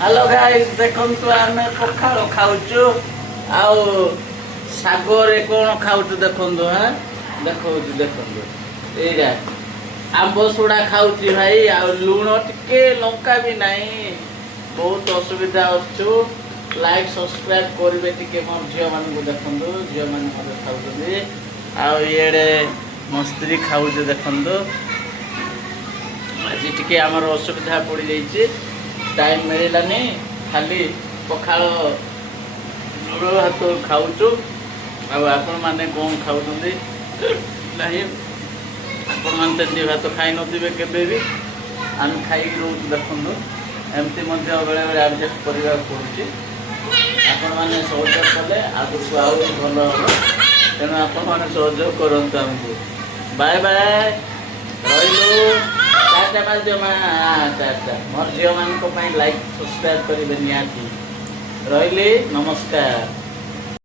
Hello guys देखंतु आमे पखाଳ खाउछु आउ सागरे कोन खाउछु देखंतु हां देखंतु एरा आंबो सुडा खाउछि भाई आ लूण टिके लंका भी नाही बहुत असुविधा होछु लाइक सब्सक्राइब करबे टिके मोर जियो मान को देखंतु जियो मान मते खाउछथि आ येडे मस्त्री खाउछु देखंतु आज टिके हमर असुविधा पड़ी जाइछि टाइम मिललानी खाली पखाल लुड़ हाथ खाऊचु आपण मैंने कौन खाऊँ नहीं आपण मैंने तेजी भात खाई नथिबे केबे भी आम खाई रोज देखु एमती बेले बेले आडजस्ट करने पड़ुଛି आपण मैंने सहयोग कले आगुक आहुरी भल हम तेणु आपण मैंने सहयोग करंतु आमको बाय बाय रहिलु टाटा मार टाटा मोर झील मान लाइक सब्सक्राइब करेंगे निहाती रही नमस्कार।